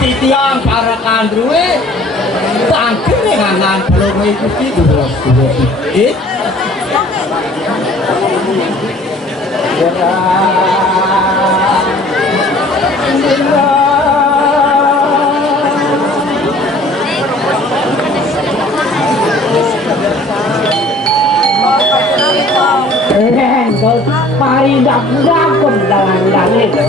Titiang para kandruwe tangkir dengan belum mengikuti dua sedikit. Pari dak pun dalang itu.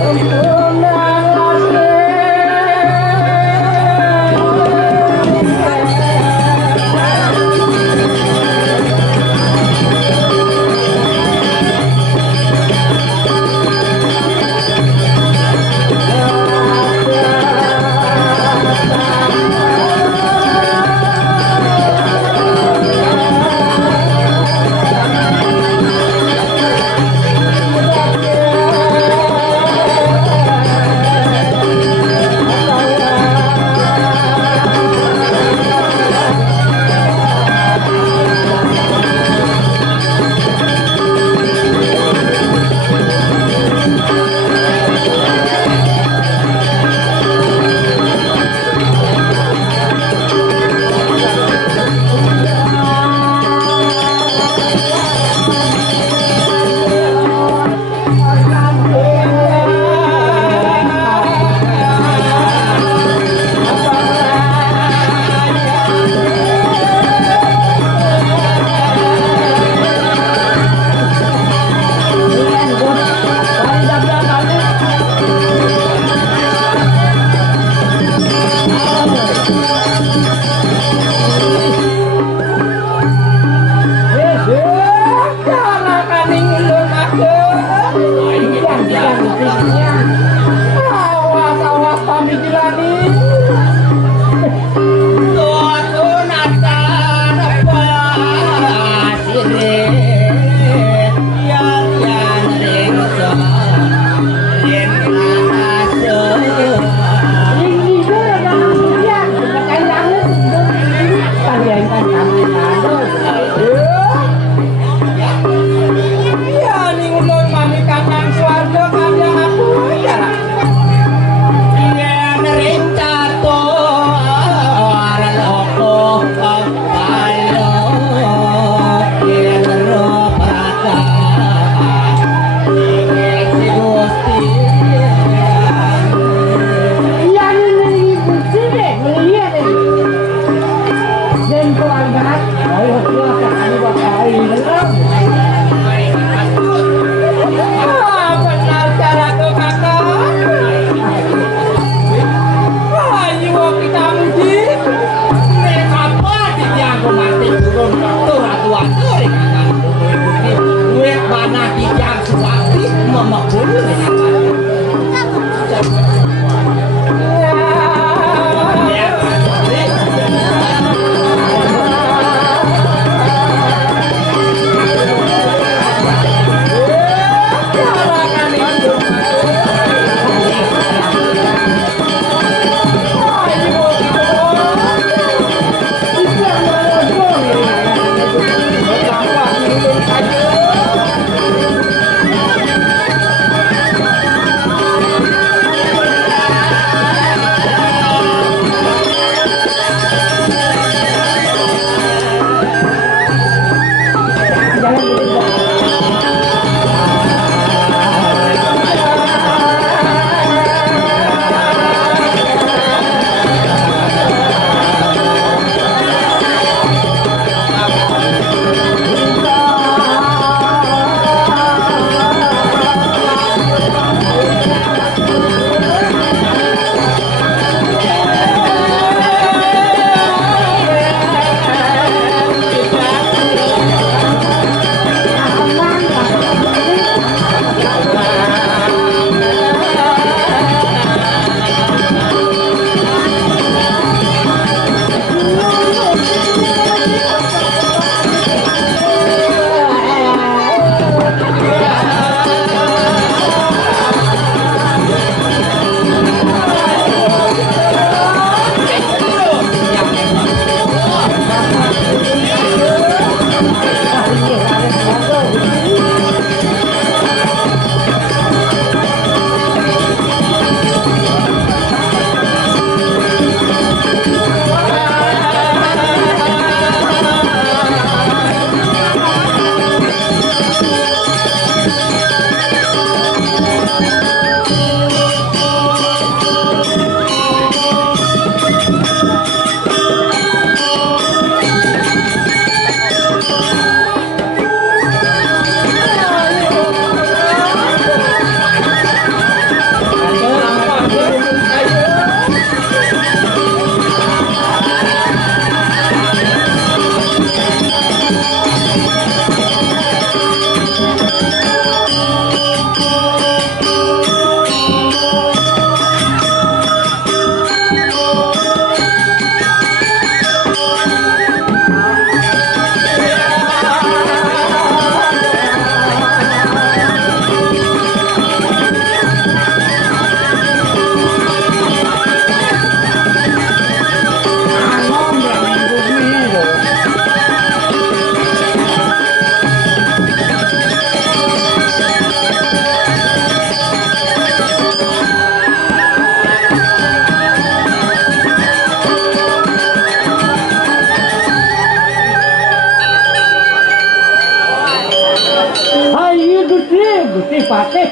Bupati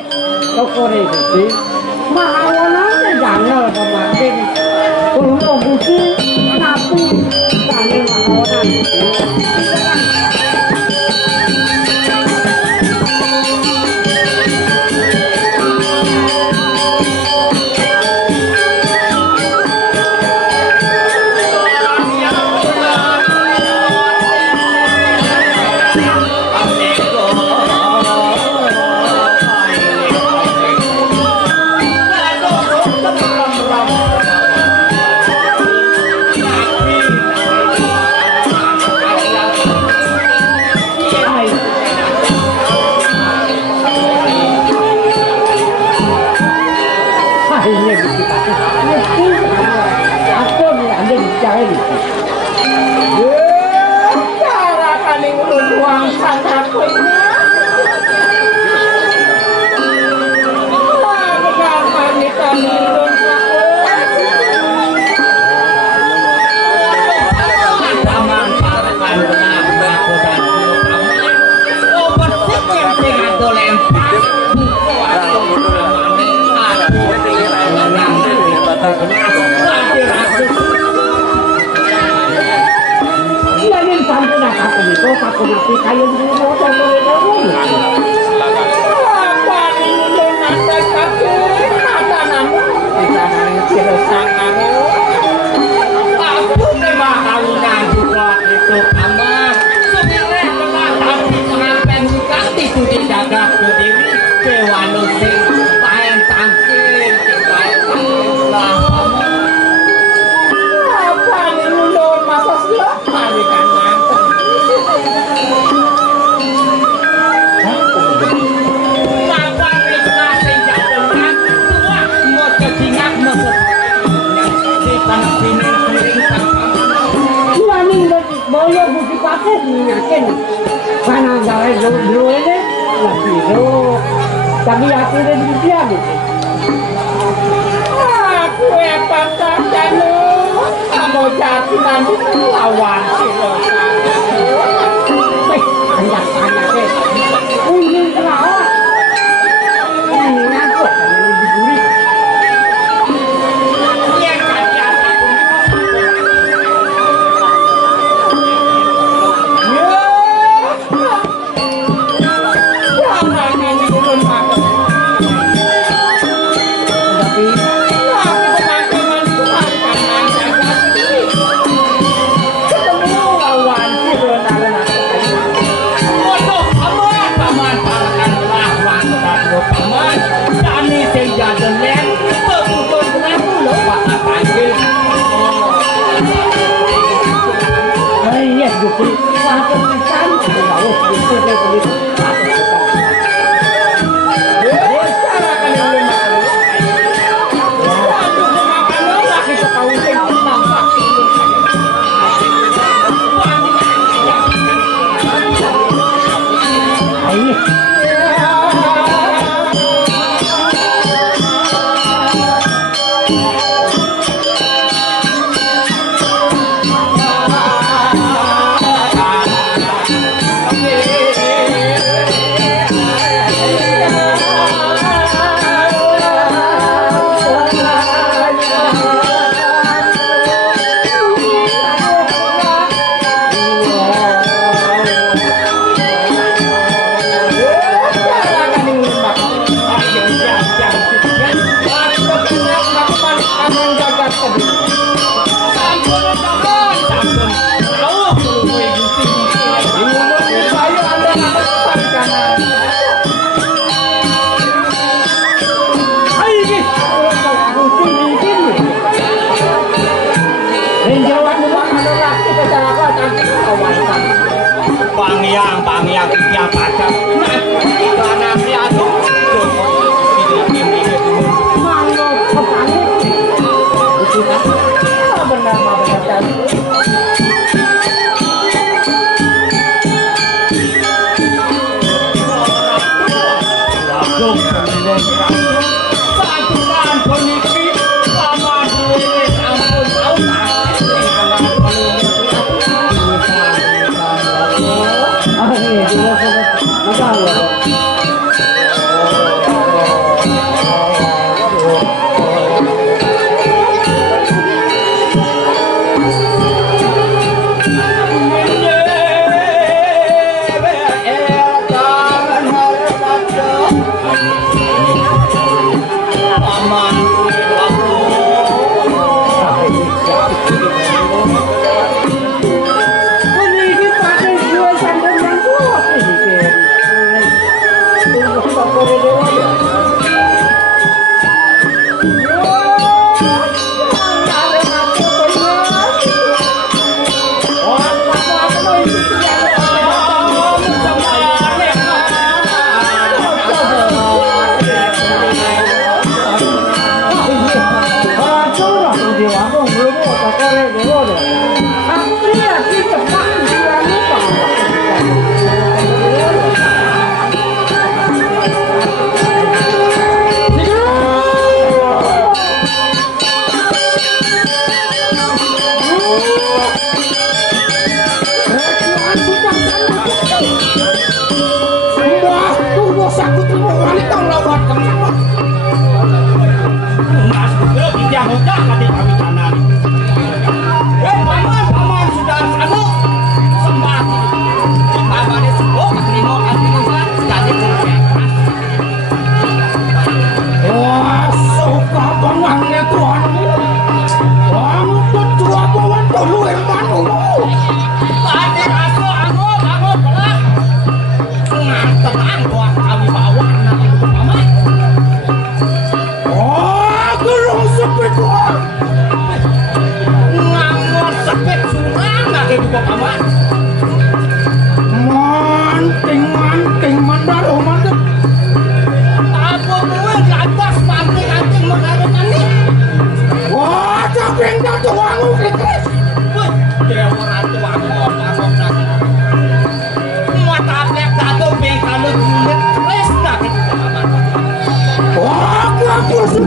toko rezeki mahawanane janggal pemakin ulun kombusi napi kane mahawanan aku mati kayu di motor mereka dulu. Apa ini dengan kaki mata namun kita mengecil sangat. Aku memang juga itu amat. Sebenarnya dengan hati pengantin ganti itu dijaga ke diri kewan sing paling tangkil lah amat. Apa ini lor masa siapa di kanan? Boyo bukti pakai yakin karena gawe dulu ini lagi dulu tapi aku udah dia gitu aku apa saja lu kamu jatuh nanti lawan sih lo banyak deh ini kenapa ini ngaku ini diburi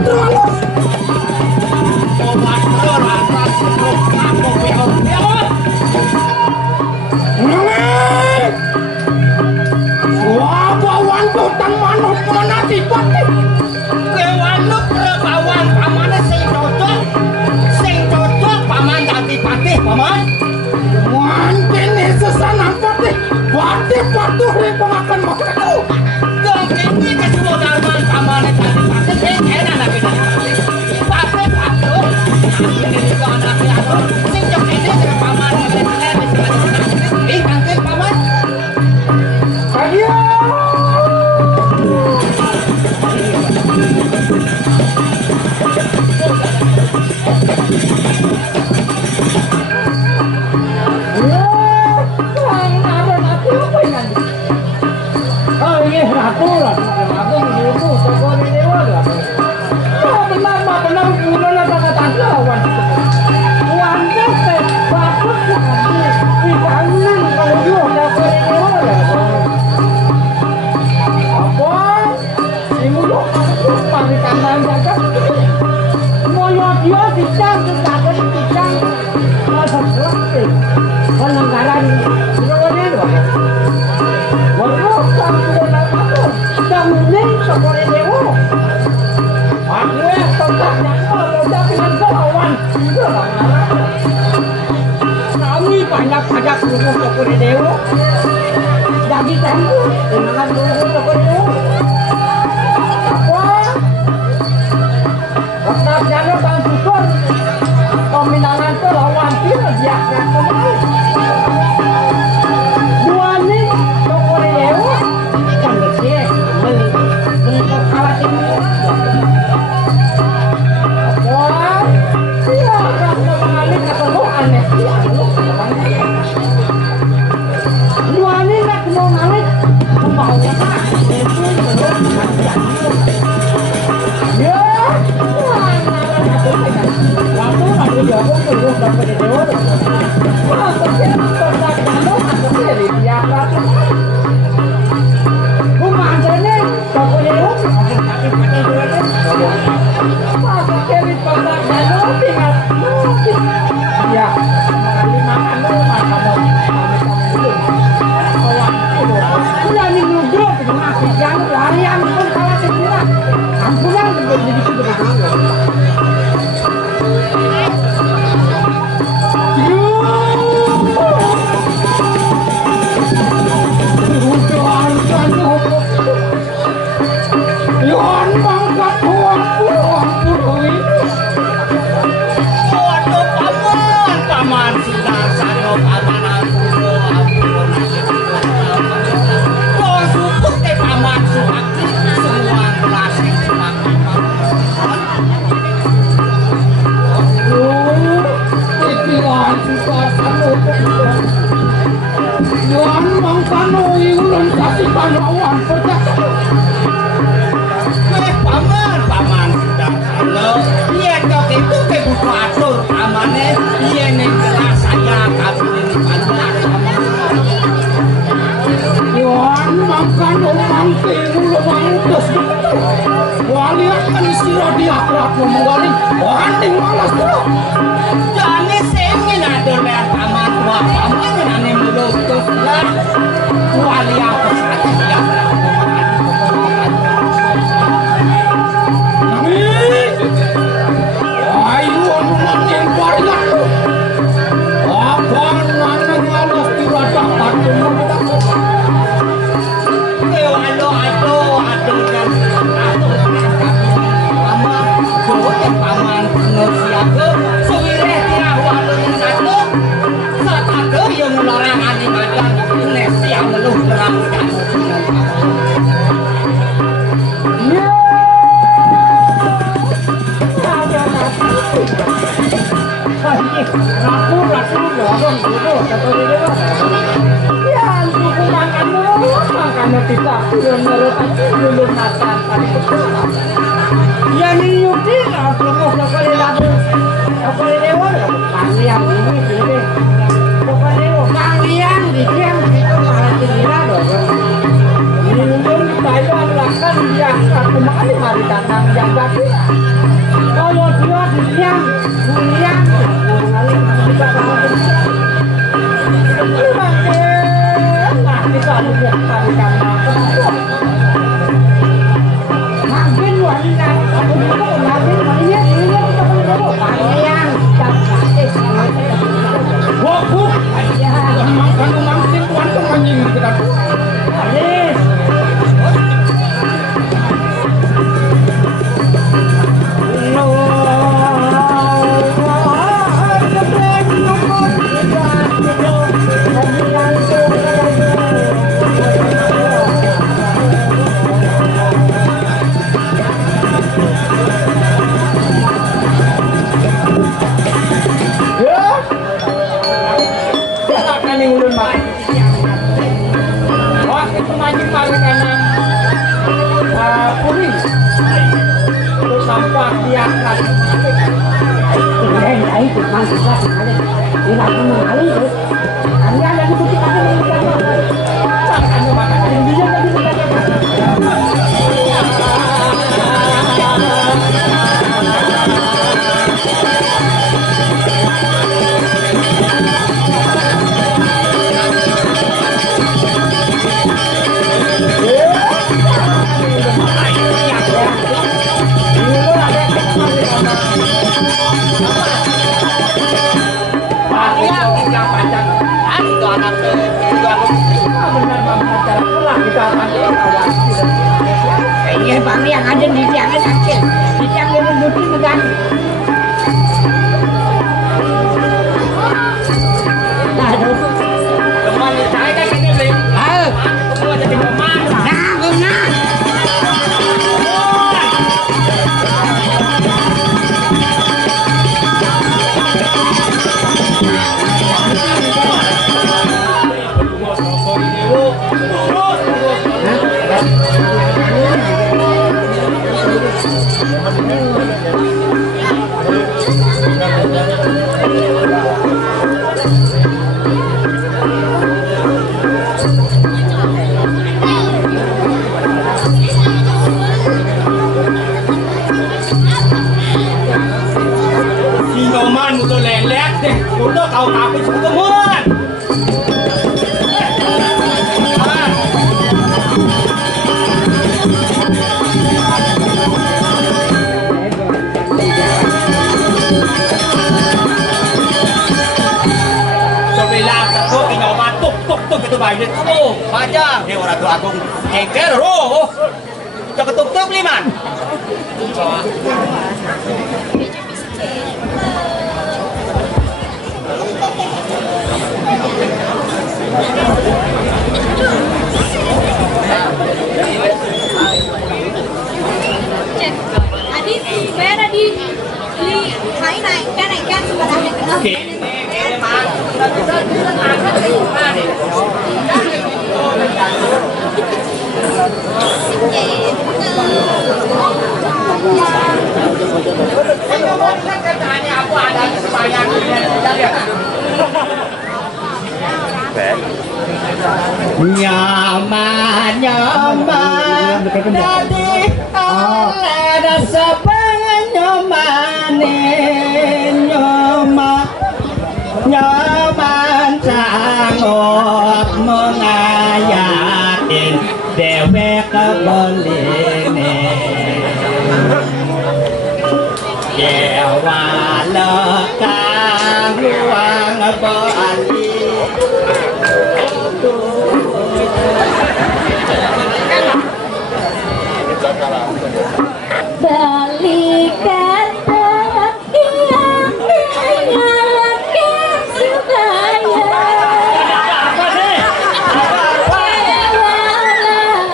terus. Obat rata stroke aku pion. Nangis. Wah, bawan butang manut mana dipati. Kewanuk rebawan pamane sing cocok paman dadi patih paman. Mantene sesanan patih. Patih patuh ring pengakan makatu. Dong kene kesuwo darman pamane dadi patih sing enak lagi dadi patih. Patih patuh. Ini juga anak piano. Sing cocok ini dengan paman ngene bisa dadi patih. Paman. Ayo. Banyak dulu toko di dewa, jadi tempo dengan dulu toko di dewa. Apa? Waktu jalan kan syukur, peminangan tu lawan dia dia kembali. Dua ni toko di dewa, kan bersih, kalah tinggi. Apa? Dia akan mengalami keperluan dia. Luani nak mau ngawet membawa itu ya waktu aku jawab terus dapat itu apa sih kontak kamu aku sendiri ya kumandane pokoknya aku pakai dulu apa kali kontak kamu tinggal ya makan dulu makan Ini ngudro dengan aku yang larian pun kalah segera. Ampunan jadi situ begitu. Yon mangkat paman sudah sanggup anak paman sudah semua relasi Yon mangkano ulun kasih panawan percaya. Paman sudah kalau iya jok itu kebuka atur amane iya nih kelas saya kabin ini paman. Yon mangkano mangke ulun mangutus. Wali akan sira diakhlak mengwali. Anding malas terus. Jane sengin ada lihat paman tua paman nane melutus lah. Wali apa saja dia Ayo ngomongin varian. Abang mana ngalos tidak dapat dan paman siaga sewireh tirah walun satu satu yang melarang aning ada nesi yang meluh terang Aku dorong dulu kata dia. Ya, aku makan kita turun menurut aku dulu makan tadi itu. Ya ni yuki aku mau kali lalu. Aku lewa kalian ini sini. Pokoknya kalian di diam itu malah tidak dong. Ini pun Taiwan lakukan dia aku makan pari kanang yang jadi kaya dia diliang kuliang ngali bisa nah bisa lihat pari kanang mungkin wanita untuk ngambil wanita dia kita perlu panjang Wah, ya, mangkin tuan tuh anjing kita. Alis. Sampah diangkat. Ini itu masih ada. Ini lagi mengalir. Anda ada di titik ada yang kita makan dia tadi ini bang yang ada di tiangnya sakit, di tiangnya menduduki dengan. Aduh, kembali saya kan ini beli. Semua jadi pemain. Nah, benar. Sinoman mutu lelek deh, mutu kau tapi semuan. Itu baik itu panjang dia orang tua aku kengker roh cak ketuk-tuk liman Tadi saya ada di mainan kan sebenarnya kenal. Nyaman dadi ada sepanjang nyaman sanggup mengayatin dewek kebeline dewa lekang ruang bali Balikan yang dinyalakan supaya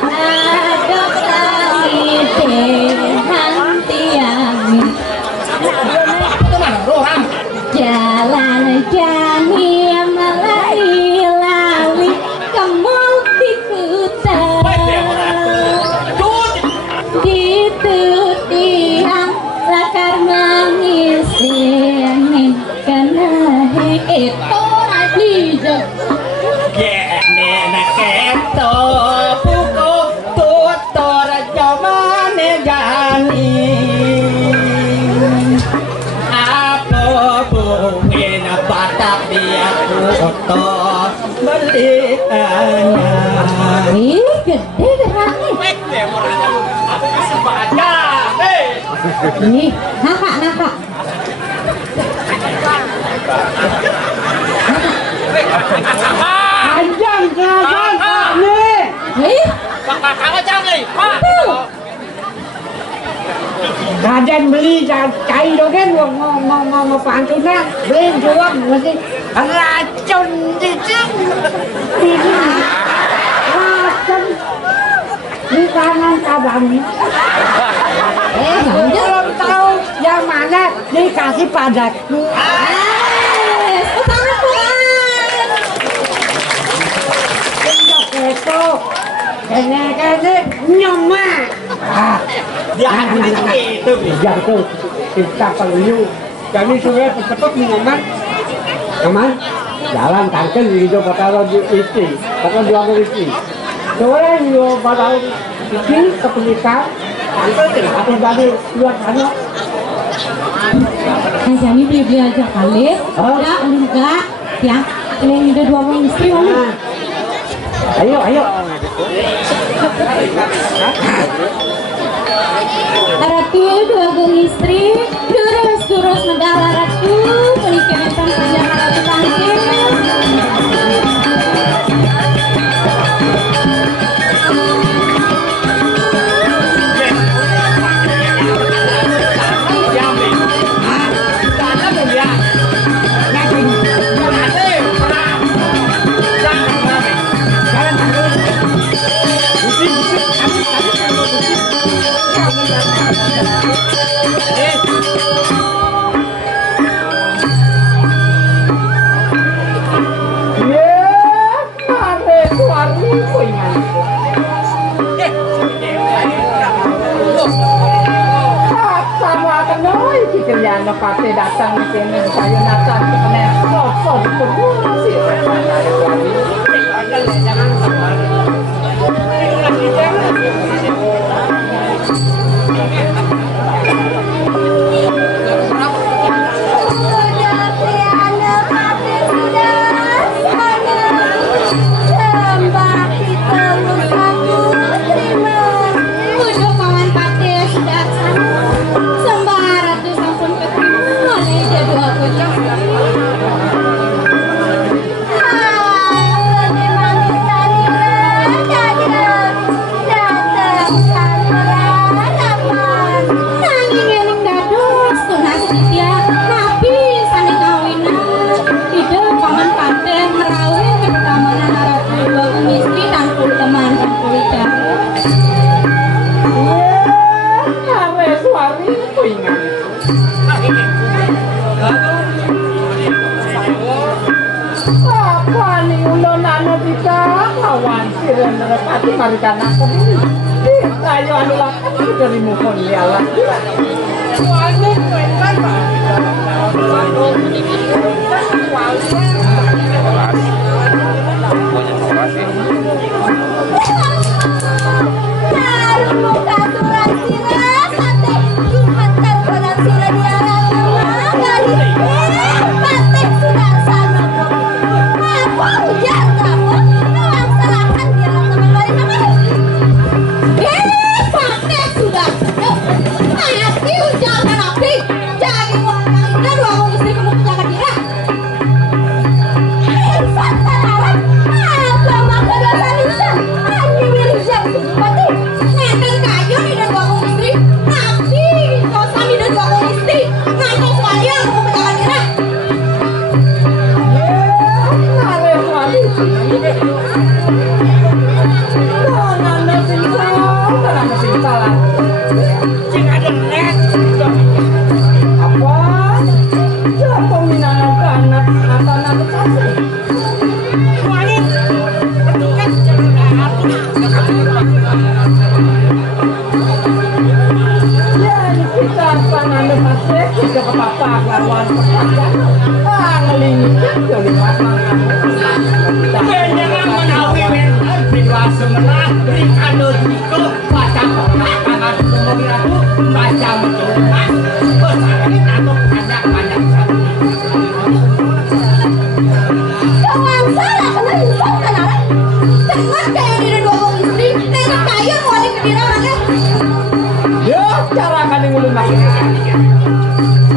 adop lagi dengan tiang to beli Ih, gede geraknya. Nih, nakak. Anjang nih. Ih, Gaden beli cai dogen mau pantunan beli jual masih racun di sini racun di kanan kabangnya belum tahu yang mana dikasih padaku itu kene nyoma itu kita perlu kami sudah cepat nyaman jalan tangkel hijau patalo di isi patalo dua isi sore hijau patalo isi kepelikan tangkel aku jadi dua kali Jani beli aja kali ya enggak ya ini udah 2 orang istri ayo Ratu 2 orang istri terus negara Ratu pernikahan kerja Ratu Tangkil Kerjaan pasti datang di sini saya datang ke sini sosok berfungsi jangan sabar Pati marikan aku ini ayo adalah dari mohon ya Allah Jangan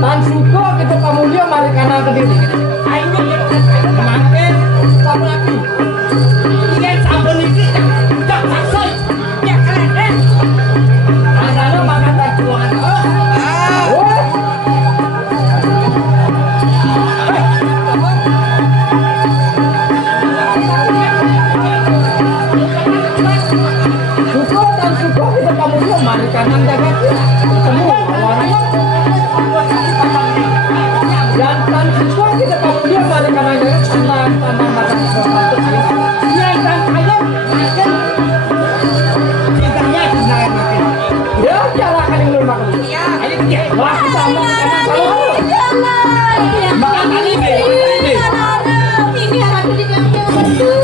Tan suko kita pamulya mari kana kediri. Makin sampun lagi. Iki sampun iki tak saksa. Ya keren. Asana makan tak tuan. Suko tan suko kita pamulya mari kana jaga. Semua lawan. Dan tan suko kita pamulya mari kana jaga tanah makan sesuatu. Yang tan ayam makan Cintanya benar makin. ya jalan kali lu makan. Ayo dia. Wah sama karena kalau Ini anak didik yang betul.